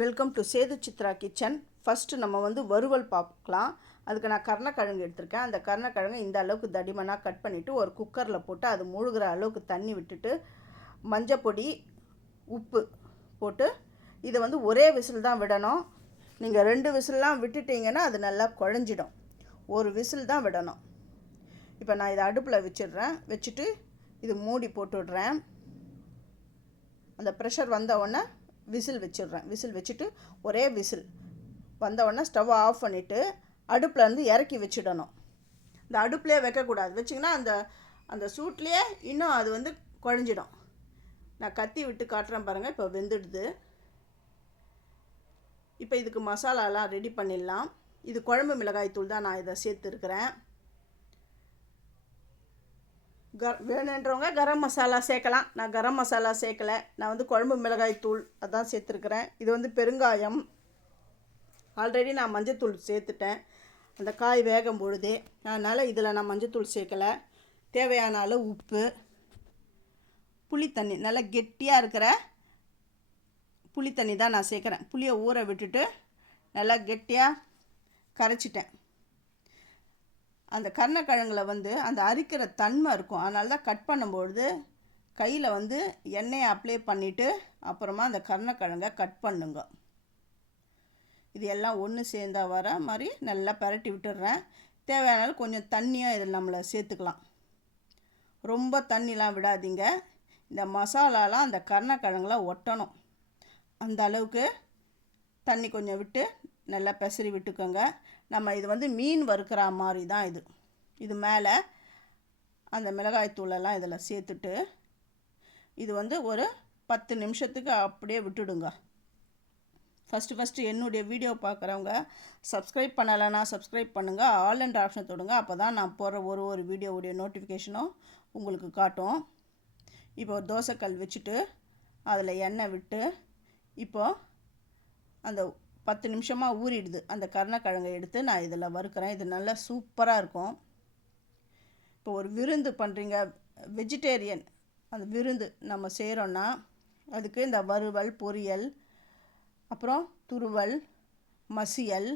Welcome to Sethu Chitra kitchen first நம்ம வந்து வறுவல் பார்க்கலாம். அதுக்கு நான் கருணக்கிழங்கு எடுத்திருக்கேன். அந்த கருணக்கிழங்கு இந்த அளவுக்கு தடிமனாக கட் பண்ணிவிட்டு ஒரு குக்கரில் போட்டு அது மூழ்கிற அளவுக்கு தண்ணி விட்டுட்டு மஞ்சப்பொடி உப்பு போட்டு இதை வந்து ஒரே விசில் தான் விடணும். நீங்கள் ரெண்டு விசில்லாம் விட்டுட்டீங்கன்னா அது நல்லா குழஞ்சிடும். ஒரு விசில் தான் விடணும். இப்போ நான் இதை அடுப்பில் வச்சிடுறேன். வச்சுட்டு இது மூடி போட்டு விடுறேன். அந்த ப்ரெஷர் வந்த உடனே விசில் வச்சிடுறேன். விசில் வச்சுட்டு ஒரே விசில். வந்தவுடனே ஸ்டவ்வை ஆஃப் பண்ணிவிட்டு அடுப்பில் இருந்து இறக்கி வச்சிடணும். இந்த அடுப்புலேயே வைக்கக்கூடாது. வச்சிங்கன்னா அந்த அந்த சூட்லேயே இன்னும் அது வந்து குழஞ்சிடும். நான் கத்தி விட்டு காட்டுறேன் பாருங்கள் இப்போ வெந்துடுது. இப்போ இதுக்கு மசாலாலாம் ரெடி பண்ணிடலாம். இது குழம்பு மிளகாய் தூள் தான் நான் இதை சேர்த்துருக்குறேன். க வேணுன்றவங்க கரம் மசாலா சேர்க்கலாம். நான் கரம் மசாலா சேர்க்கலை. நான் வந்து குழம்பு மிளகாய் தூள் அதான் சேர்த்துருக்குறேன். இது வந்து பெருங்காயம். ஆல்ரெடி நான் மஞ்சத்தூள் சேர்த்துட்டேன். அந்த காய் வேகும் பொழுதே அதனால் இதில் நான் மஞ்சத்தூள் சேர்க்கலை. தேவையான அளவு உப்பு புளி தண்ணி நல்லா கெட்டியாக இருக்கிற புளி தண்ணி தான் நான் சேர்க்குறேன். புளியை ஊற விட்டுட்டு நல்லா கெட்டியாக கரைச்சிட்டேன். அந்த கருணக்கிழங்கில் வந்து அந்த அரிக்கிற தன்மை இருக்கும். அதனால தான் கட் பண்ணும்பொழுது கையில் வந்து எண்ணெயை அப்ளை பண்ணிவிட்டு அப்புறமா அந்த கருணக்கிழங்கை கட் பண்ணுங்க. இது எல்லாம் ஒன்று சேர்ந்தா வர மாதிரி நல்லா பரட்டி விட்டுடுறேன் தேவையான கொஞ்சம் தண்ணியும் இதில் நம்மளை சேர்த்துக்கலாம். ரொம்ப தண்ணிலாம் விடாதீங்க. இந்த மசாலாலாம் அந்த கருணக்கிழங்குல ஒட்டணும். அந்த அளவுக்கு தண்ணி கொஞ்சம் விட்டு நல்லா பெசரி விட்டுக்கோங்க. நம்ம இது வந்து மீன் வறுக்கிற மாதிரி தான் இது. இது மேலே அந்த மிளகாய் தூளெல்லாம் இதில் சேர்த்துட்டு இது வந்து ஒரு பத்து நிமிஷத்துக்கு அப்படியே விட்டுடுங்க. ஃபஸ்ட்டு ஃபஸ்ட்டு என்னுடைய வீடியோ பார்க்குறவங்க சப்ஸ்கிரைப் பண்ணலைன்னா சப்ஸ்கிரைப் பண்ணுங்கள் ஆல் அண்ட் ஆப்ஷன் தொடுங்க. அப்போ தான் நான் போடுற ஒரு ஒரு வீடியோவுடைய நோட்டிஃபிகேஷனும் உங்களுக்கு காட்டும். இப்போ தோசைக்கல் வச்சுட்டு அதில் எண்ணெய் விட்டு இப்போது அந்த பத்து நிமிஷமாக ஊறிடுது. அந்த கருணக்கிழங்கை எடுத்து நான் இதில் வறுக்கிறேன். இது நல்லா சூப்பராக இருக்கும். இப்போ ஒரு விருந்து பண்ணுறீங்க வெஜிடேரியன் அந்த விருந்து நம்ம செய்கிறோன்னா அதுக்கு இந்த வறுவல் பொரியல் அப்புறம் துருவல் மசியல்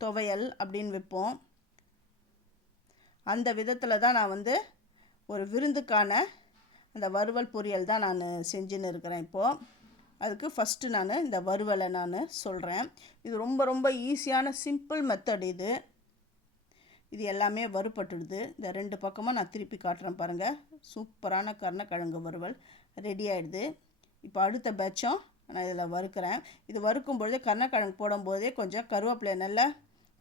துவையல் அப்படின்னு வைப்போம். அந்த விதத்தில் தான் நான் வந்து ஒரு விருந்துக்கான அந்த வறுவல் பொரியல் தான் நான் செஞ்சுன்னு இருக்கிறேன் இப்போது அதுக்கு ஃபஸ்ட்டு நான் இந்த வறுவலை நான் சொல்கிறேன் இது ரொம்ப ரொம்ப ஈஸியான சிம்பிள் மெத்தட் இது. இது எல்லாமே வறுபட்டுடுது. இந்த ரெண்டு பக்கமும் நான் திருப்பி காட்டுறேன் பாருங்கள் சூப்பரான கருணக்கிழங்கு வறுவல் ரெடி ஆகிடுது இப்போ அடுத்த பேட்சும் நான் இதில் வறுக்கிறேன். இது வறுக்கும் பொழுது கருணக்கிழங்கு போடும்போதே கொஞ்சம் கருவேப்பிலையை நல்லா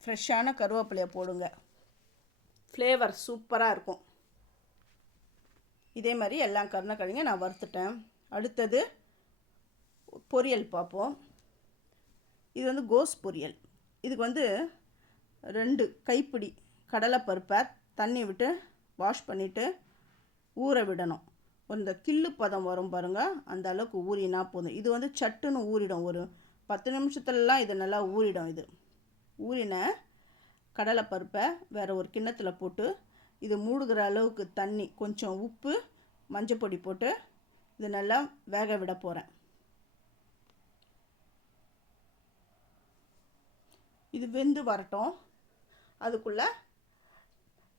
ஃப்ரெஷ்ஷான கருவேப்பிலையை போடுங்க. ஃப்ளேவர் சூப்பராக இருக்கும். இதே மாதிரி எல்லா கருணக்கிழங்கையும் நான் வறுத்துட்டேன். அடுத்தது பொரியல் பார்ப்போம். இது வந்து கோஸ் பொரியல். இதுக்கு வந்து ரெண்டு கைப்பிடி கடலைப்பருப்பை தண்ணி விட்டு வாஷ் பண்ணிவிட்டு ஊற விடணும். இந்த கில்லு பதம் வரும் பாருங்கள் அந்த அளவுக்கு ஊறினா போதும். இது வந்து சட்டுன்னு ஊறிடும். ஒரு பத்து நிமிஷத்துலலாம் இது நல்லா ஊறிடும் இது. ஊறின கடலைப்பருப்பை வேறு ஒரு கிண்ணத்தில் போட்டு இது மூடுகிற அளவுக்கு தண்ணி கொஞ்சம் உப்பு மஞ்சப்பொடி போட்டு இது நல்லா வேக விட போகிறேன் இது வெந்து வரட்டும். அதுக்குள்ளே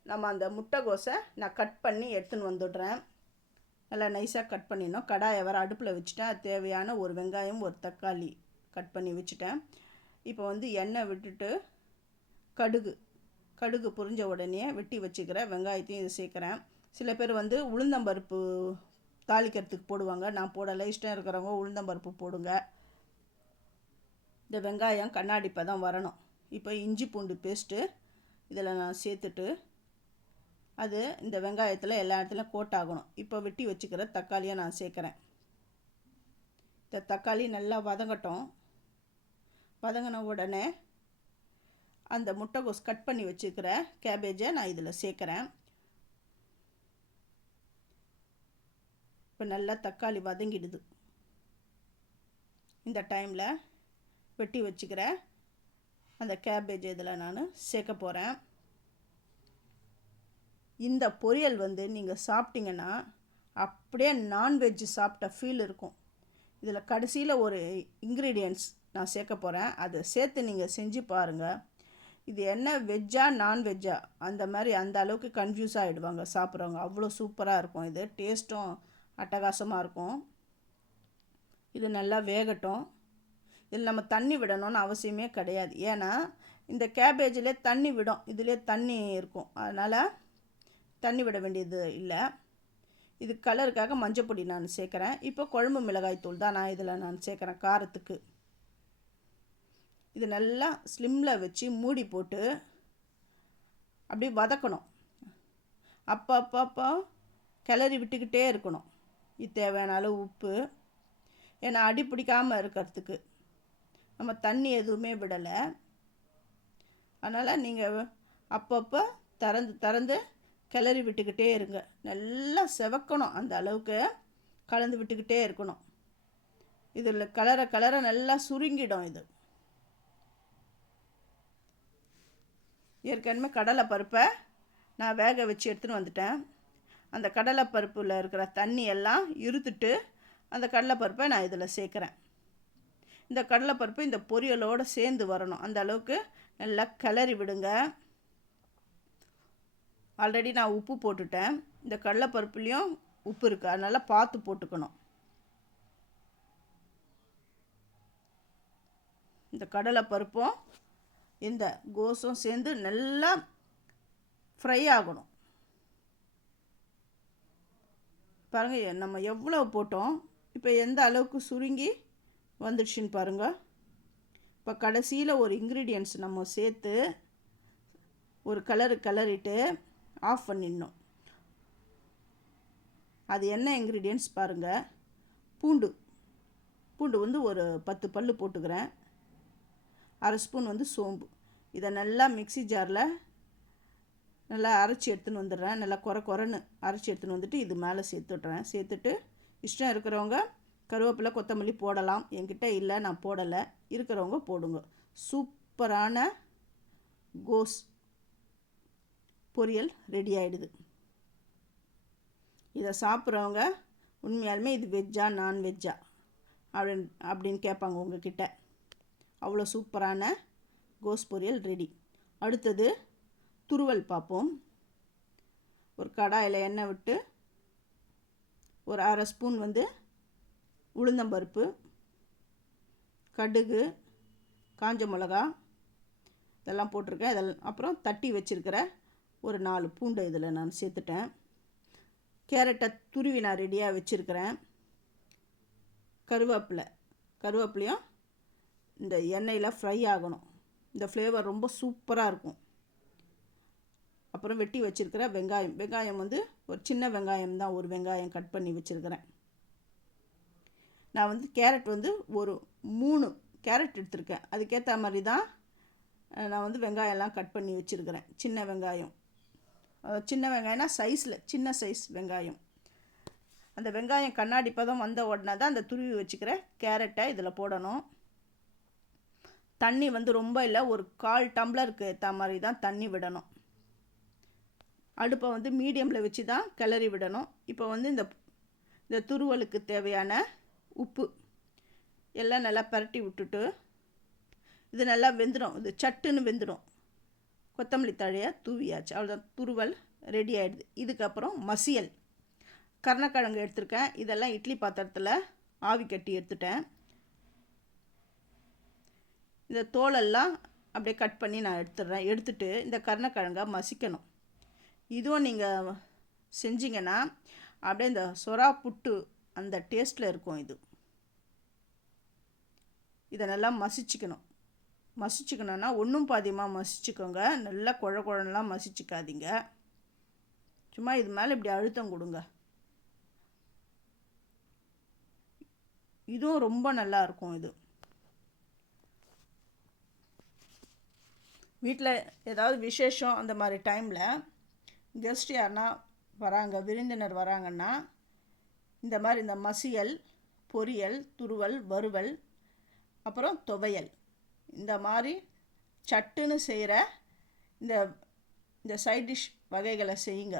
நம்ம அந்த முட்டைகோஸை நான் கட் பண்ணி எடுத்துன்னு வந்துடுறேன். நல்லா நைஸாக கட் பண்ணிடணும். கடாயை வர அடுப்பில் வச்சுட்டேன். தேவையான ஒரு வெங்காயம் ஒரு தக்காளி கட் பண்ணி வச்சுட்டேன். இப்போ வந்து எண்ணெய் விட்டுட்டு கடுகு கடுகு புரிஞ்ச உடனே வெட்டி வச்சுக்கிறேன் வெங்காயத்தையும் இதை சேர்க்குறேன். சில பேர் வந்து உளுந்தம்பருப்பு தாளிக்கிறதுக்கு போடுவாங்க. நான் போடலை. இஷ்டம் இருக்கிறவங்க உளுந்தம்பருப்பு போடுங்க. இந்த வெங்காயம் கண்ணாடி பதம் வரணும். இப்போ இஞ்சி பூண்டு பேஸ்ட்டு இதில் நான் சேர்த்துட்டு அது இந்த வெங்காயத்தில் எல்லா இடத்துலையும் கோட் ஆகணும் இப்போ வெட்டி வச்சுக்கிற தக்காளியை நான் சேர்க்குறேன். இந்த தக்காளி நல்லா வதங்கட்டும். வதங்கின உடனே அந்த முட்டைகோஸ் கட் பண்ணி வச்சுக்கிற கேபேஜை நான் இதில் சேர்க்குறேன். இப்போ நல்லா தக்காளி வதங்கிடுது. இந்த டைமில் வெட்டி வச்சுக்கிற அந்த கேபேஜ் இதில் நான் சேர்க்க போகிறேன் இந்த பொரியல் வந்து நீங்கள் சாப்பிட்டீங்கன்னா அப்படியே நான்வெஜ் சாப்பிட்ட ஃபீல் இருக்கும். இதில் கடைசியில் ஒரு இன்க்ரீடியன்ட்ஸ் நான் சேர்க்க போகிறேன் அதை சேர்த்து நீங்கள் செஞ்சு பாருங்கள் இது என்ன வெஜ்ஜா நான்வெஜ்ஜா அந்த மாதிரி அந்த அளவுக்கு கன்ஃபியூஸ் ஆகிடுவாங்க சாப்பிட்றவங்க. அவ்வளோ சூப்பராக இருக்கும் இது. டேஸ்ட்டும் அட்டகாசமாக இருக்கும். இது நல்லா வேகட்டும். இதில் நம்ம தண்ணி விடணும்னு அவசியமே கிடையாது. ஏன்னா இந்த கேபேஜிலே தண்ணி விடும். இதிலே தண்ணி இருக்கும். அதனால் தண்ணி விட வேண்டியது இல்லை. இது கலருக்காக மஞ்சப்பொடி நான் சேர்க்குறேன். இப்போ குழம்பு மிளகாய் தூள் தான் நான் இதில் நான் சேர்க்குறேன் காரத்துக்கு. இது நல்லா ஸ்லிம்மில் வச்சு மூடி போட்டு அப்படியே வதக்கணும். அப்போ அப்போ அப்போ கிளறி விட்டுக்கிட்டே இருக்கணும். இது தேவையான அளவு உப்பு. ஏன்னா அடி பிடிக்காமல் இருக்கிறதுக்கு. நம்ம தண்ணி எதுவுமே விடலை. அதனால் நீங்கள் அப்பப்போ திறந்து திறந்து கிளறி விட்டுக்கிட்டே இருங்க. நல்லா செவக்கணும் அந்த அளவுக்கு கலந்து விட்டுக்கிட்டே இருக்கணும். இதில் கலர கலர நல்லா சுருங்கிடும் இது. ஏற்கனவே கடலை பருப்பை நான் வேக வச்சு எடுத்துன்னு வந்துட்டேன். அந்த கடலை பருப்பில் இருக்கிற தண்ணி எல்லாம் இருத்துட்டு அந்த கடலைப்பருப்பை நான் இதில் சேர்க்குறேன். இந்த கடலைப்பருப்பு இந்த பொரியலோடு சேர்ந்து வரணும். அந்த அளவுக்கு நல்லா கிளறி விடுங்க. ஆல்ரெடி நான் உப்பு போட்டுட்டேன். இந்த கடலைப்பருப்புலேயும் உப்பு இருக்குது அதனால் பார்த்து போட்டுக்கணும். இந்த கடலைப்பருப்பும் இந்த கோஸும் சேர்ந்து நல்லா ஃப்ரை ஆகணும். பாருங்கள் நம்ம எவ்வளோ போட்டோம். இப்போ எந்த அளவுக்கு சுருங்கி வந்துடுச்சின்னு பாருங்கள் இப்போ கடைசியில் ஒரு இன்க்ரீடியன்ட்ஸ் நம்ம சேர்த்து ஒரு கலரு கலரிட்டு ஆஃப் பண்ணிடணும். அது என்ன இன்க்ரீடியன்ட்ஸ் பாருங்கள் பூண்டு. பூண்டு வந்து ஒரு பத்து பல் போட்டுக்கிறேன். அரை ஸ்பூன் வந்து சோம்பு. இதை நல்லா மிக்சி ஜாரில் நல்லா அரைச்சி எடுத்துன்னு வந்துடுறேன். நல்லா குறை குறைன்னு அரைச்சி எடுத்துன்னு வந்துட்டு இது மேலே சேர்த்துட்றேன். சேர்த்துட்டு இஷ்டம் இருக்கிறவங்க கருவேப்பிலை கொத்தமல்லி போடலாம். என்கிட்ட இல்லை நான் போடலை. இருக்கிறவங்க போடுங்க. சூப்பரான கோஸ் பொரியல் ரெடி ஆகிடுது இதை சாப்பிட்றவங்க உண்மையாலுமே இது வெஜ்ஜா நான்வெஜ்ஜா அப்படின் அப்படின்னு கேட்பாங்க உங்ககிட்ட. அவ்வளோ சூப்பரான கோஸ் பொரியல் ரெடி. அடுத்தது துருவல் பார்ப்போம். ஒரு கடாயில் எண்ணெய் விட்டு ஒரு அரை ஸ்பூன் வந்து உளுந்தம்பருப்பு கடுகு காஞ்ச மிளகா இதெல்லாம் போட்டிருக்கேன். இதெல்லாம் அப்புறம் தட்டி வச்சுருக்கிற ஒரு நாலு பூண்டை இதில் நான் சேர்த்துட்டேன். கேரட்டை துருவி நான் ரெடியாக வச்சுருக்கிறேன். கருவேப்பிலை கருவேப்பிலையும் இந்த எண்ணெயில் ஃப்ரை ஆகணும். இந்த ஃப்ளேவர் ரொம்ப சூப்பராக இருக்கும். அப்புறம் வெட்டி வச்சுருக்கிற வெங்காயம். வெங்காயம் வந்து ஒரு சின்ன வெங்காயம் தான். ஒரு வெங்காயம் கட் பண்ணி வச்சுருக்கிறேன். நான் வந்து கேரட் வந்து ஒரு மூணு கேரட் எடுத்திருக்கேன். அதுக்கேற்ற மாதிரி தான் நான் வந்து வெங்காயம்லாம் கட் பண்ணி வச்சுருக்கிறேன். சின்ன வெங்காயம். சின்ன வெங்காயம்னா சைஸில் சின்ன சைஸ் வெங்காயம். அந்த வெங்காயம் கண்ணாடி பதம் வந்த உடனே தான் அந்த துருவி வச்சுக்கிற கேரட்டை இதில் போடணும். தண்ணி வந்து ரொம்ப இல்லை ஒரு கால் டம்ளருக்கு ஏற்ற மாதிரி தான் தண்ணி விடணும். அடுப்பை வந்து மீடியமில் வச்சு தான் கிளறி விடணும். இப்போ வந்து இந்த இந்த துருவலுக்கு தேவையான உப்பு. எல்லாம் நல்லா பரட்டி விட்டுட்டு இது நல்லா வெந்துடும். இது சட்டுன்னு வெந்துடும். கொத்தமல்லி தழையை தூவியாச்சு. அவ்வளோதான் துருவல் ரெடி ஆகிடுது இதுக்கப்புறம் மசியல். கருணக்கிழங்கு எடுத்திருக்கேன். இதெல்லாம் இட்லி பாத்திரத்தில் ஆவி கட்டி எடுத்துட்டேன். இந்த தோலெல்லாம் அப்படியே கட் பண்ணி நான் எடுத்துடுறேன். எடுத்துட்டு இந்த கருணக்கிழங்கை மசிக்கணும். இதுவும் நீங்கள் செஞ்சிங்கன்னா அப்படியே இந்த சொரா புட்டு அந்த டேஸ்ட்டில் இருக்கும் இது. இதை நல்லா மசிச்சுக்கணும். மசிச்சுக்கணுன்னா ஒன்றும் பாதியமாக மசிச்சுக்கோங்க. நல்லா குழ குழலாம் மசிச்சுக்காதீங்க. சும்மா இது மேலே இப்படி அழுத்தம் கொடுங்க. இதுவும் ரொம்ப நல்லா இருக்கும் இது. வீட்டில் ஏதாவது விசேஷம் அந்த மாதிரி டைமில் கெஸ்ட் யாருன்னா வராங்க விருந்தினர் வராங்கன்னா இந்த மாதிரி இந்த மசியல் பொரியல் துருவல் வறுவல் அப்புறம் துவையல். இந்த மாதிரி சட்டுன்னு செய்கிற இந்த இந்த சைட் டிஷ் வகைகளை செய்யுங்க.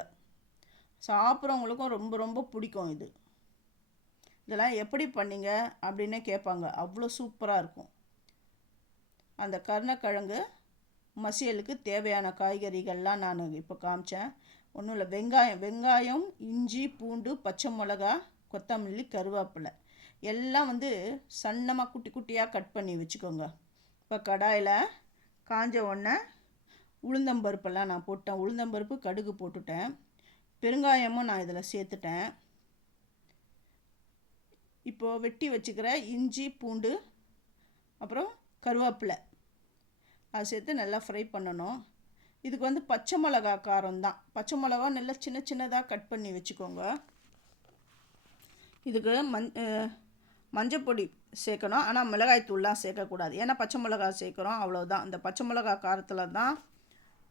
சாப்பிட்றவங்களுக்கும் ரொம்ப ரொம்ப பிடிக்கும் இது. இதெல்லாம் எப்படி பண்ணீங்க அப்படின்னு கேட்பாங்க. அவ்வளோ சூப்பராக இருக்கும். அந்த கருணக்கிழங்கு மசியலுக்கு தேவையான காய்கறிகள்லாம் நான் இப்போ காமிச்சேன். ஒன்றும் இல்லை வெங்காயம் வெங்காயம் இஞ்சி பூண்டு பச்சை மிளகா கொத்தமல்லி கருவேப்பிலை. எல்லாம் வந்து சன்னமாக குட்டி குட்டியாக கட் பண்ணி வச்சுக்கோங்க. இப்போ கடாயில் காஞ்ச உடனே உளுந்தம்பருப்பெல்லாம் நான் போட்டேன். உளுந்தம்பருப்பு கடுகு போட்டுட்டேன். பெருங்காயமும் நான் இதில் சேர்த்துட்டேன். இப்போது வெட்டி வச்சுக்கிற இஞ்சி பூண்டு அப்புறம் கருவேப்பிலை. அதை சேர்த்து நல்லா ஃப்ரை பண்ணணும். இதுக்கு வந்து பச்சை மிளகா காரம் தான் பச்சை மிளகா நல்லா சின்ன சின்னதாக கட் பண்ணி வச்சுக்கோங்க. இதுக்கு மஞ் மஞ்சப்பொடி சேர்க்கணும். ஆனால் மிளகாய் தூள்லாம் சேர்க்கக்கூடாது. ஏன்னா பச்சை மிளகா சேர்க்குறோம். அவ்வளோதான் இந்த பச்சை மிளகா காரத்தில் தான்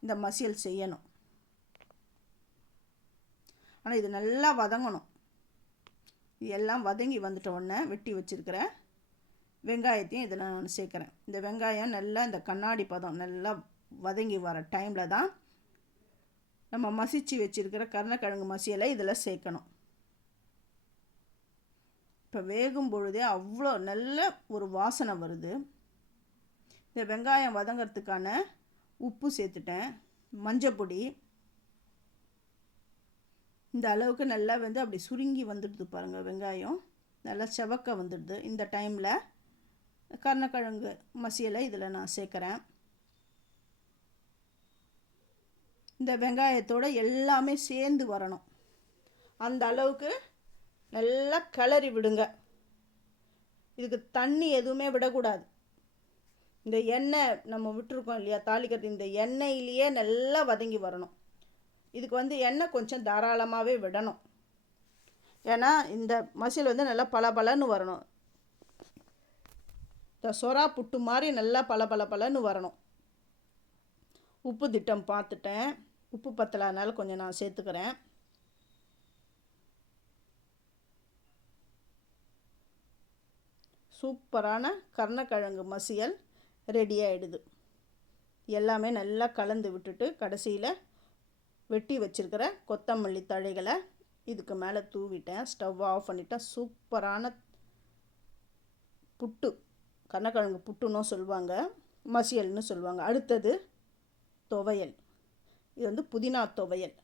இந்த மசியல் செய்யணும். ஆனால் இது நல்லா வதங்கணும். இது எல்லாம் வதங்கி வந்துட்ட உடனே வெட்டி வச்சுருக்கிற வெங்காயத்தையும் இதில் நான் சேர்க்குறேன். இந்த வெங்காயம் நல்லா இந்த கண்ணாடி பதம் நல்லா வதங்கி வர டைமில் தான் நம்ம மசிச்சு வச்சுருக்கிற கருணக்கிழங்கு மசியலை இதில் சேர்க்கணும். இப்போ வேகும் பொழுதே அவ்வளோ நல்ல ஒரு வாசனை வருது. இந்த வெங்காயம் வதங்கிறதுக்கான உப்பு சேர்த்துட்டேன் மஞ்சப்பொடி இந்த அளவுக்கு நல்லா வந்து அப்படி சுருங்கி வந்துடுது பாருங்கள் வெங்காயம். நல்லா செவக்க வந்துடுது. இந்த டைமில் கருணக்கிழங்கு மசியலை இதில் நான் சேர்க்குறேன். இந்த வெங்காயத்தோடு எல்லாமே சேர்ந்து வரணும். அந்த அளவுக்கு நல்லா கிளறி விடுங்க. இதுக்கு தண்ணி எதுவுமே விடக்கூடாது. இந்த எண்ணெய் நம்ம விட்டுருக்கோம் இல்லையா தாளிக்கிறது இந்த எண்ணெயிலேயே நல்லா வதங்கி வரணும். இதுக்கு வந்து எண்ணெய் கொஞ்சம் தாராளமாகவே விடணும். ஏன்னா இந்த மசில் வந்து நல்லா பளபளன்னு வரணும். இந்த சொரா புட்டு மாதிரி நல்லா பல பலன்னு வரணும். உப்பு திட்டம் பார்த்துட்டேன். உப்பு பத்தலானால கொஞ்சம் நான் சேர்த்துக்கிறேன். சூப்பரான கர்ணக்கிழங்கு மசியல் ரெடி ஆகிடுது எல்லாமே நல்லா கலந்து விட்டுட்டு கடைசியில் வெட்டி வச்சுருக்கிற கொத்தமல்லி தழைகளை இதுக்கு மேலே தூவிட்டேன். ஸ்டவ் ஆஃப் பண்ணிட்டேன் சூப்பரான புட்டு கருணக்கிழங்கு புட்டுன்னு சொல்லுவாங்க மசியல்னு சொல்லுவாங்க. அடுத்தது துவையல். இது வந்து புதினா துவையல்.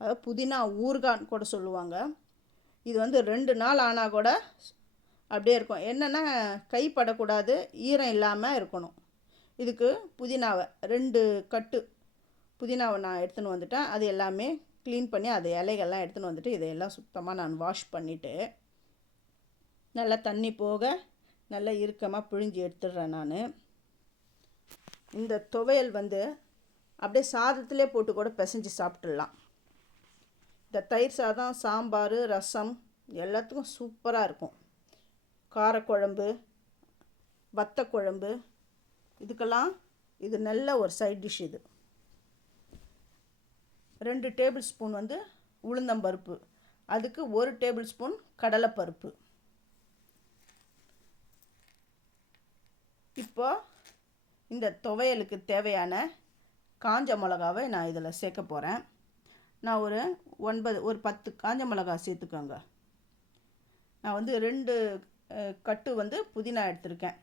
அதாவது புதினா ஊர்கான்னு கூட சொல்லுவாங்க. இது வந்து ரெண்டு நாள் ஆனால் கூட அப்படியே இருக்கும். என்னென்னா கைப்படக்கூடாது ஈரம் இல்லாமல் இருக்கணும். இதுக்கு புதினாவை ரெண்டு கட்டு புதினாவை நான் எடுத்துன்னு வந்துட்டேன். அது எல்லாமே க்ளீன் பண்ணி அது இலைகள்லாம் எடுத்துன்னு வந்துட்டு இதையெல்லாம் சுத்தமாக நான் வாஷ் பண்ணிவிட்டு நல்லா தண்ணி போக நல்லா இறுக்கமாக பிழிஞ்சு எடுத்துடுறேன் நான். இந்த துவையல் வந்து அப்படியே சாதத்திலே போட்டு கூட பிசைஞ்சு சாப்பிட்டுடலாம். இந்த தயிர் சாதம் சாம்பார் ரசம் எல்லாத்துக்கும் சூப்பராக இருக்கும். காரக்குழம்பு வத்தக்குழம்பு இதுக்கெல்லாம் இது நல்ல ஒரு சைட் டிஷ் இது. ரெண்டு டேபிள் ஸ்பூன் வந்து உளுந்தம்பருப்பு அதுக்கு ஒரு டேபிள் ஸ்பூன் கடலைப்பருப்பு. இப்போ இந்த துவையலுக்கு தேவையான காஞ்ச மிளகாவை நான் இதில் சேர்க்க போகிறேன் நான் ஒரு ஒன்பது ஒரு பத்து காஞ்ச மிளகா சேர்த்துக்கோங்க. நான் வந்து ரெண்டு கட்டு வந்து புதினா எடுத்திருக்கேன்.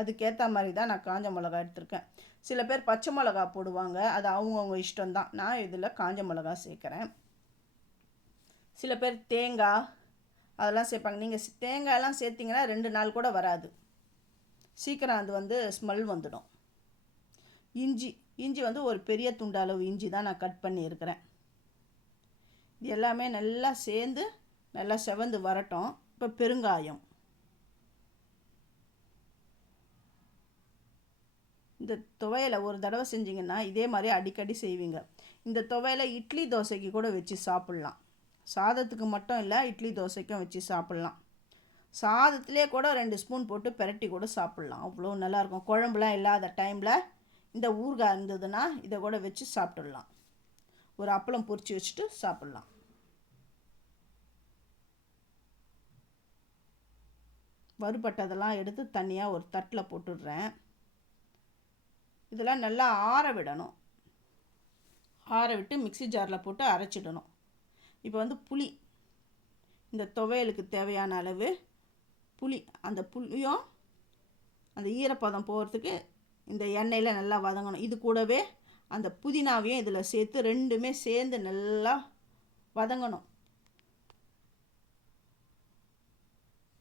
அதுக்கேற்ற மாதிரி தான் நான் காஞ்ச மிளகா எடுத்திருக்கேன். சில பேர் பச்சை மிளகா போடுவாங்க. அது அவங்கவுங்க இஷ்டம்தான். நான் இதில் காஞ்ச மிளகா சேர்க்குறேன். சில பேர் தேங்காய் அதெல்லாம் சேர்ப்பாங்க. நீங்கள் தேங்காயெல்லாம் சேர்த்திங்கன்னா ரெண்டு நாள் கூட வராது. சீக்கிரம் அது வந்து ஸ்மெல் வந்துடும். இஞ்சி இஞ்சி வந்து ஒரு பெரிய துண்டளவு இஞ்சி தான் நான் கட் பண்ணியிருக்கிறேன். இது எல்லாமே நல்லா சேர்ந்து நல்லா செவந்து வரட்டும். இப்போ பெருங்காயம். இந்த துவையலை ஒரு தடவை செஞ்சிங்கன்னா இதே மாதிரி அடிக்கடி செய்வீங்க. இந்த துவையலை இட்லி தோசைக்கு கூட வச்சு சாப்பிட்லாம். சாதத்துக்கு மட்டும் இல்லை இட்லி தோசைக்கும் வச்சு சாப்பிட்லாம். சாதத்திலே கூட ரெண்டு ஸ்பூன் போட்டு பெரட்டி கூட சாப்பிட்லாம். அவ்வளோ நல்லாயிருக்கும். குழம்புலாம் இல்லாத டைமில் இந்த ஊறுகாய் இருந்ததுன்னா இதை கூட வச்சு சாப்பிட்டுடலாம். ஒரு அப்பளம் பொரித்து வச்சுட்டு சாப்பிட்லாம். வறுபட்டதெல்லாம் எடுத்து தனியாக ஒரு தட்டில் போட்டுடுறேன். இதெல்லாம் நல்லா ஆற விடணும். ஆற விட்டு மிக்சி ஜாரில் போட்டு அரைச்சிடணும். இப்போ வந்து புளி. இந்த துவையலுக்கு தேவையான அளவு புளி. அந்த புளியும் அந்த ஈரப்பதம் போகிறதுக்கு இந்த எண்ணெயில் நல்லா வதங்கணும். இது கூடவே அந்த புதினாவையும் இதில் சேர்த்து ரெண்டுமே சேர்ந்து நல்லா வதங்கணும்.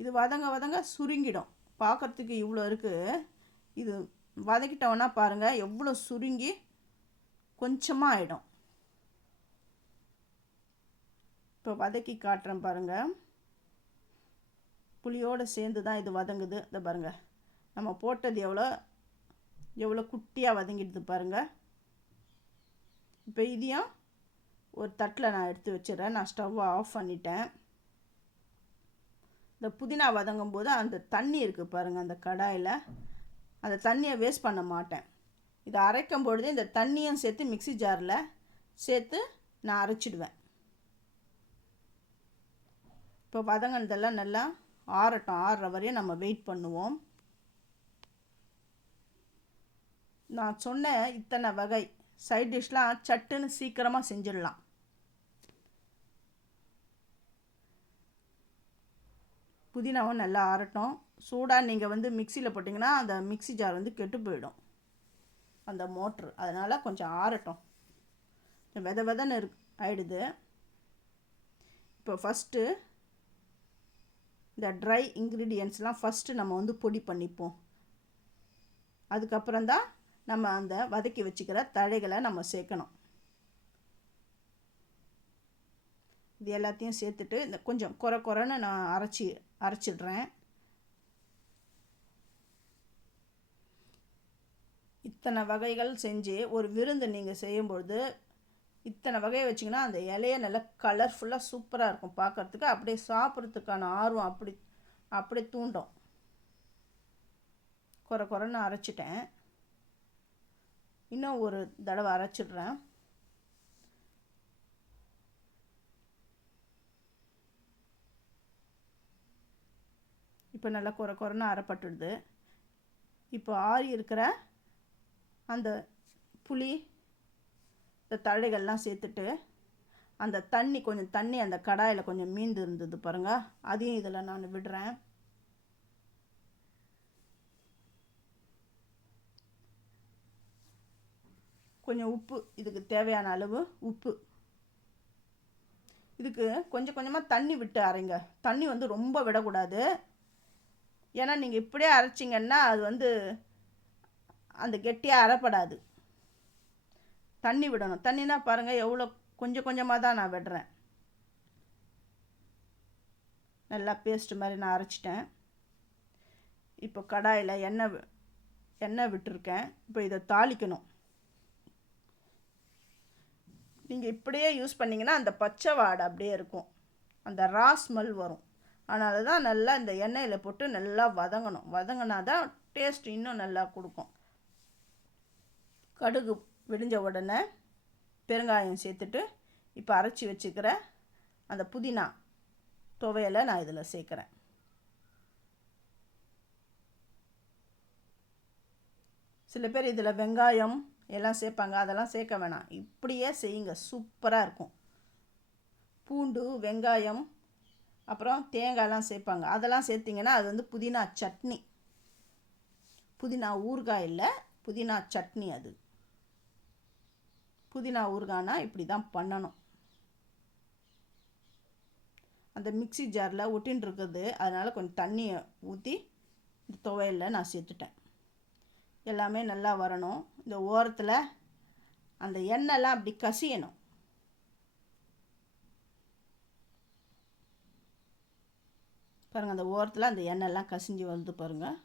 இது வதங்க வதங்க சுருங்கிடும். பார்க்குறதுக்கு இவ்வளோ இருக்குது இது வதக்கிட்டோன்னா பாருங்கள் எவ்வளோ சுருங்கி கொஞ்சமாக ஆகிடும் இப்போ வதக்கி காட்டுறேன் பாருங்கள் புளியோடு சேர்ந்து தான் இது வதங்குது. இதை பாருங்கள் நம்ம போட்டது எவ்வளோ எவ்வளோ குட்டியாக வதங்கிடுது பாருங்கள் இப்போ இதையும் ஒரு தட்டில் நான் எடுத்து வச்சிடறேன். நான் ஸ்டவ்வை ஆஃப் பண்ணிட்டேன். இந்த புதினா வதங்கும் போது அந்த தண்ணி இருக்குது பாருங்கள் அந்த கடாயில். அந்த தண்ணியை வேஸ்ட் பண்ண மாட்டேன். இதை அரைக்கும் பொழுது இந்த தண்ணியும் சேர்த்து மிக்சி ஜாரில் சேர்த்து நான் அரைச்சிடுவேன். இப்போ வதங்கினதெல்லாம் நல்லா ஆறட்டும். ஆறுற வரையும் நம்ம வெயிட் பண்ணுவோம். நான் சொன்ன இத்தனை வகை சைட் டிஷ்லாம் சட்டுன்னு சீக்கிரமாக செஞ்சிடலாம். புதினாவும் நல்லா ஆறட்டும். சூடாக நீங்கள் வந்து மிக்சியில் போட்டிங்கன்னா அந்த மிக்சி ஜார் வந்து கெட்டு போயிடும். அந்த மோட்ரு. அதனால் கொஞ்சம் ஆறட்டும். வித விதன்னு இரு ஆயிடுது. இப்போ ஃபஸ்ட்டு இந்த ட்ரை இன்க்ரீடியன்ஸ்லாம் ஃபஸ்ட்டு நம்ம வந்து பொடி பண்ணிப்போம். அதுக்கப்புறம் தான் நம்ம அந்த வதக்கி வச்சுக்கிற தழைகளை நம்ம சேர்க்கணும். இது எல்லாத்தையும் சேர்த்துட்டு இந்த கொஞ்சம் குறை குறைன்னு நான் அரைச்சி அரைச்சிடுறேன். இத்தனை வகைகள் செஞ்சு ஒரு விருந்து நீங்கள் செய்யும்பொழுது இத்தனை வகையை வச்சிங்கன்னா அந்த இலையை நல்லா கலர்ஃபுல்லாக சூப்பராக இருக்கும் பார்க்குறதுக்கு. அப்படியே சாப்பிட்றதுக்கான ஆர்வம் அப்படி அப்படியே தூண்டும். குறை குறைன்னு அரைச்சிட்டேன். இன்னும் ஒரு தடவை அரைச்சிடுறேன். இப்போ நல்லா குறை குறைன்னு அரைப்பட்டுடுது. இப்போ ஆறி இருக்கிற அந்த புளி இந்த தழைகள்லாம் சேர்த்துட்டு அந்த தண்ணி கொஞ்சம் தண்ணி அந்த கடாயில் கொஞ்சம் மீந்து இருந்தது பாருங்கள் அதையும் இதில் நான் விடுறேன். கொஞ்சம் உப்பு இதுக்கு தேவையான அளவு உப்பு. இதுக்கு கொஞ்சம் கொஞ்சமாக தண்ணி விட்டு அரைங்க. தண்ணி வந்து ரொம்ப விடக்கூடாது. ஏன்னா நீங்கள் இப்படியே அரைச்சிங்கன்னா அது வந்து அந்த கெட்டியாக அறப்படாது. தண்ணி விடணும். தண்ணினா பாருங்கள் எவ்வளோ கொஞ்சம் கொஞ்சமாக தான் நான் விடுறேன். நல்லா பேஸ்ட் மாதிரி நான் அரைச்சிட்டேன். இப்போ கடாயில் எண்ணெய் எண்ணெய் விட்டுருக்கேன். இப்போ இதை தாளிக்கணும். நீங்கள் இப்படியே யூஸ் பண்ணிங்கன்னா அந்த பச்சை வாடை அப்படியே இருக்கும். அந்த ரா ஸ்மெல் வரும். அதனால தான் நல்லா இந்த எண்ணெயில் போட்டு நல்லா வதங்கணும். வதங்கினா தான் டேஸ்ட் இன்னும் நல்லா கொடுக்கும். கடுகு விடிஞ்ச உடனே பெருங்காயம் சேர்த்துட்டு இப்போ அரைச்சி வச்சுக்கிற அந்த புதினா துவையலை நான் இதில் சேர்க்குறேன். சில பேர் இதில் வெங்காயம் எல்லாம் சேர்ப்பாங்க அதெல்லாம் சேர்க்க வேணாம். இப்படியே செய்யுங்க சூப்பராக இருக்கும். பூண்டு வெங்காயம் அப்புறம் தேங்காயெல்லாம் சேர்ப்பாங்க. அதெல்லாம் சேர்த்திங்கன்னா அது வந்து புதினா சட்னி. புதினா ஊறுகாய் இல்லை புதினா சட்னி அது. புதினா ஊறுகானா இப்படி தான் பண்ணணும். அந்த மிக்சி ஜாரில் ஒட்டின்னு இருக்குது. அதனால் கொஞ்சம் தண்ணியை ஊற்றி இந்த துவையலில் நான் சேர்த்துட்டேன். எல்லாமே நல்லா வரணும். இந்த ஓரத்தில் அந்த எண்ணெய்லாம் அப்படி கசியணும். பாருங்கள் அந்த ஓரத்தில் அந்த எண்ணெய்லாம் கசிஞ்சு வந்து பாருங்கள்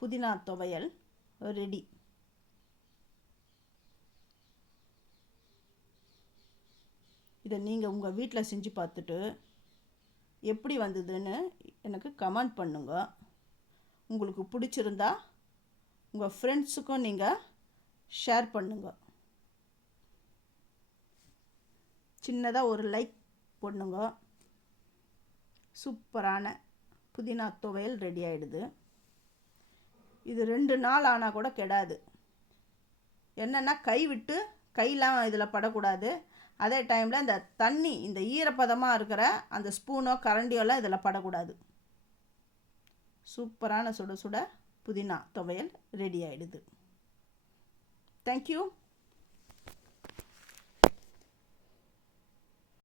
புதினா துவையல் ரெடி. இதை நீங்கள் உங்கள் வீட்டில் செஞ்சு பார்த்துட்டு எப்படி வந்ததுன்னு எனக்கு கமெண்ட் பண்ணுங்க. உங்களுக்கு பிடிச்சிருந்தா உங்கள் ஃப்ரெண்ட்ஸுக்கும் நீங்கள் ஷேர் பண்ணுங்க. சின்னதாக ஒரு லைக் போடணுங்க சூப்பரான புதினா துவையல் ரெடி ஆகிடுது இது ரெண்டு நாள் ஆனால் கூட கெடாது. என்னென்னா கை விட்டு கையெலாம் இதில் படக்கூடாது. அதே டைமில் இந்த தண்ணி இந்த ஈரப்பதமாக இருக்கிற அந்த ஸ்பூனோ கரண்டியோலாம் இதில் படக்கூடாது. சூப்பரான சுட சுட புதினா துவையல் ரெடி ஆகிடுது தேங்க்யூ